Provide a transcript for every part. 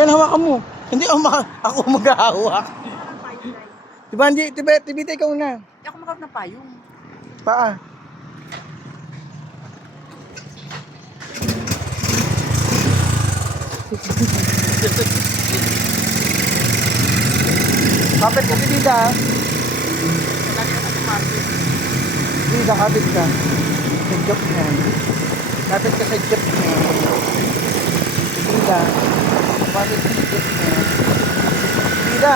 Yan, hawakan mo. Hindi ako mag-ahawak. Diba, hindi, tibita ikaw na. Hindi ako makakap ng payong. Paa. Kapit ka, tibita. Lagi ako sa market. Tibita, kapit ka. Sa joke niya. Kapit ka sa joke niya. Tibita. Kapit ka sa joke niya. Tibita.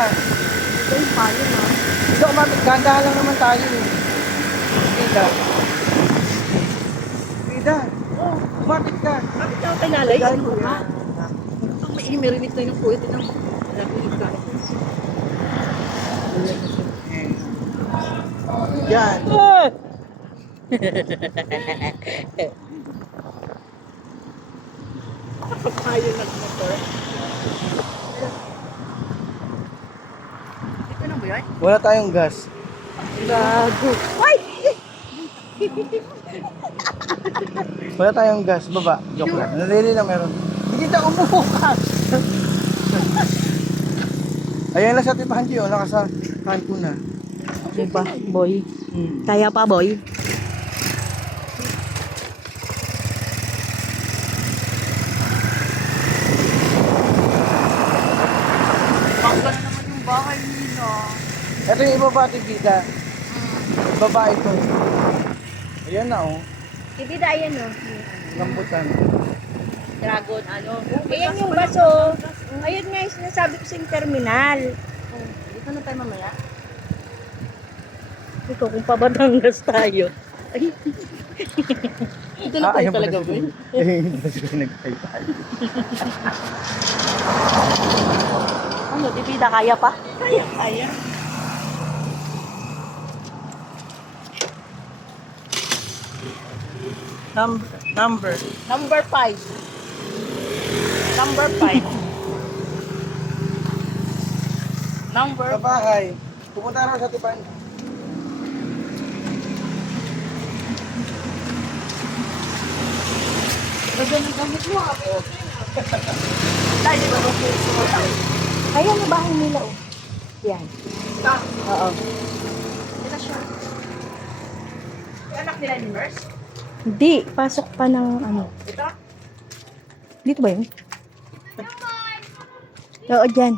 Ito yung payong ha. Ito, kumapit. Gandahan lang naman tayo eh. Tibita. Tibita. Oh, Kumapit ka. bakit ka kay lalay? Ano ha? Pag may rinig tayo ng kuya, tinang narinig ka. Yan. Pag payong nag-motor. Ito na ba yan? Wala tayong gas. Gago. Ay! Wala tayong gas. Baba. Joke lang. Nalili lang meron. Hindi kita umuho ka. Ayan na sa tipahan ko yun. Nakasahan ko na. Diba, boy? Kaya pa, boy? Bangga na naman yung bahay nila. Ito yung ibaba, tibita. Ibaba ito. Ayan na oh. Ibida, ayan o. Lambutan. Dragon, ano. Ayan yung baso. Ayun nga yung sinasabi ko sa terminal. Dito na tayo mamaya. Ikaw, kung pabatangas tayo. Ay, Dito na tayo talaga, boy. Ayun, hindi ko nagtay-tay. ano, Ibida, kaya pa? Kaya, kaya. Number. Number 5. Number 5. Number Sa bahay. Pupunta raw sa tipahan. Gamit mo ako. Tayo ba nung puso mo tayo? Ayan yung bahay nila, oh. Yan. Ito. Oo. Ito siya. Yung anak nila ni Merce? Hindi, pasok pa ng ano. Ito? Dito ba yun? Oo, dyan.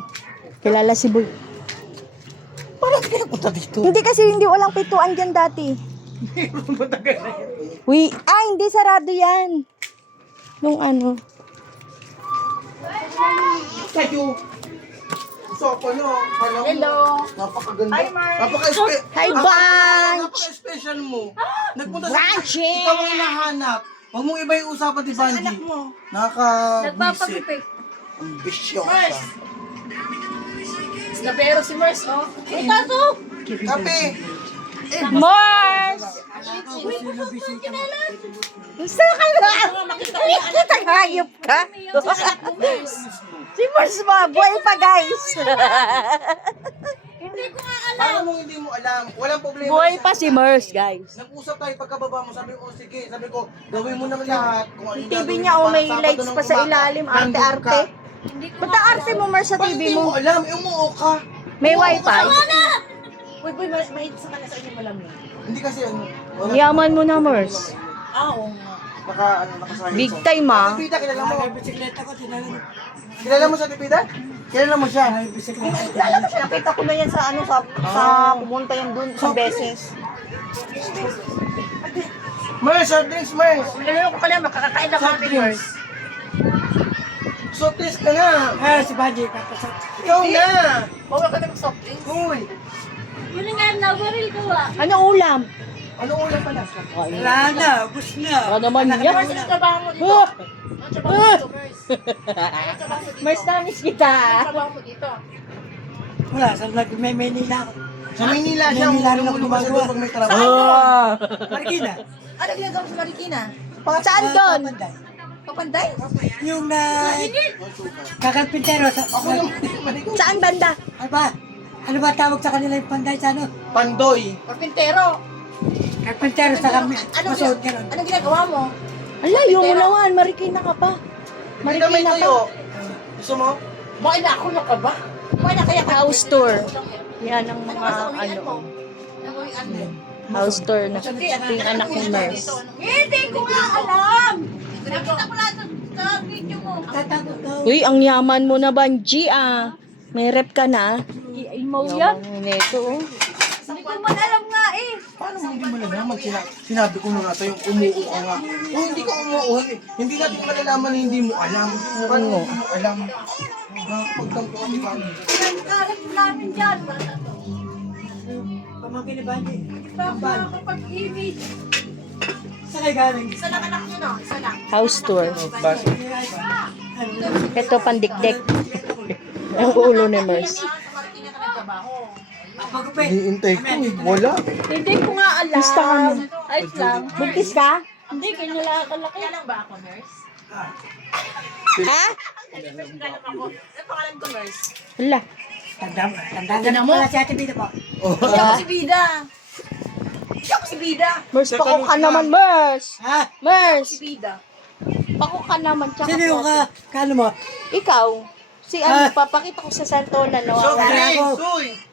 Kilala si Boy. Parang kaya punta dito. Hindi kasi hindi walang pituan dyan dati. Meron matagal na yan. Uy, hindi sarado yan. Nung ano. Kayo. Sopo nyo. Alam mo, Hello. napakaganda. Hi, Mark. Hi, Bunch. Napaka-special mo. Nagpunta Branch. Ikaw ang nahanap. Huwag mong iba yung usapan ni Bandy. Anak mo. Nakaka-visit. Nagpapagupit. Ambisyosa. Merce. Snapero si Merce, oh. Ito. Kape. Mars! Gusto ka na? Kita hayop ka? Si Mars mabuhay pa, guys. Paano mo hindi mo alam? Walang problema. Buhay pa si Mars, guys. Nag-usap tayo pagkababa mo. Sabi ko, sige. Sabi ko, gawin mo naman lahat. Kung ano yung TV gagawin niya, mo oh, may para lights Sabado pa ng sa umaga, ilalim. nandun Arte-arte. ka. Ba't ang arte mo, Mars, sa Bakit TV hindi mo mo? alam? Umuo ka. May wifi? Uy, boy, mahit sa kanya sa inyo malamig. Hindi kasi ano. wala- Yaman mo na, Mars. Oo nga. Nakasahit Big sa- time, ah. Tipida, kilala mo. Bisikleta ko, tinanong. Kilala mo sa Tipida? Kilala mo siya. Nakita ko na yan sa ano, sa pumunta yan dun sa beses. Mers, soft drinks, Mers. Nilalo ko pala, makakakain na Soft kami, drinks. Merce. Soft drinks ka na. Si Baji, kapasok. Ikaw na. Bawal ka na mag-soft drinks. Uy. Ano ulam? Ano ulam pala? Wala na, ubus na. Wala naman niya. Merce, ano trabaho mo dito? Ano trabaho mo dito, Merce? Ano trabaho mo dito? Mars, namis kita. Ano trabaho mo dito? Wala, sa may Manila ako. Sa Maynila siya. Maynila rin ako Umulong kasi gumagawa. doon pag may trabaho. Marikina. Ano ginagawa mo sa Marikina? Saan doon? Papanday. Papanday? Yung na kakalpintero sa... Ako naman. Malikot. Saan banda? Ano ba? Ano ba tawag sa kanila yung panday sa ano? Pandoy. Carpintero. Kalpintero sa kami. Ano Masod ka ron. Ano ginagawa mo? Ala, yung naman. Marikina ka pa. Marikina may Marikina tuyo. pa. Gusto mo? Bakit na ako na ka ba? Buhay na kaya House tour. Yan ang mga ano. House tour na yung anak ni nurse. Hindi ko nga alam. Nakita ko lahat sa video mo. Tatakot ka. Uy, ang yaman mo na, Banji, ah. May rep ka na. Imo yan. Yaman nito, oh. Hindi ko man alam nga eh. Paano mo hindi malalaman? Sinabi ko na nga sa'yo, umuo ka nga. Oh, hindi ka umuo. Hindi natin malalaman na hindi mo alam. Paano mo hindi mo alam? Pagkampo kami kami. Kalat namin dyan. Pamangkin ni Bandi. Nakakapag-image. Saan kayo galing? Isa lang anak nyo no? Isa lang. House tour. Basta. Ito, pandikdik. Ang ulo ni nurse. Pagupit. Iniintay ko eh. Wala. Hindi ko nga alam. Basta ka mo. Ayos lang. Buntis ka? Hindi, kinalakalaki. Kaya lang ba ako, nurse? Ha? Ano pangalan ko, nurse? Wala. Tanda mo pala si Ate Bida po. Hindi ako si Bida. Hindi ako si Bida. Mers, pako ka naman, Mers. Ha? Mers, Si Bida. pako ka naman. Tsaka Sino yung kano mo? Ikaw. Si ano, papakita ko sa Santona, no? Bravo. Soy!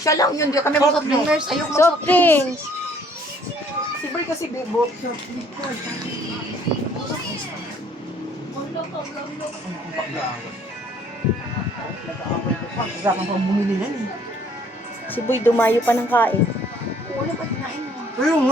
Siya lang yun. Hindi kami mag-soft drink, nurse. Ayoko Soft drinks. Si Boy kasi bebo. Wala kang pang bumili yan eh. Si Boy dumayo pa ng kain. Wala pa kinain mo. Ayun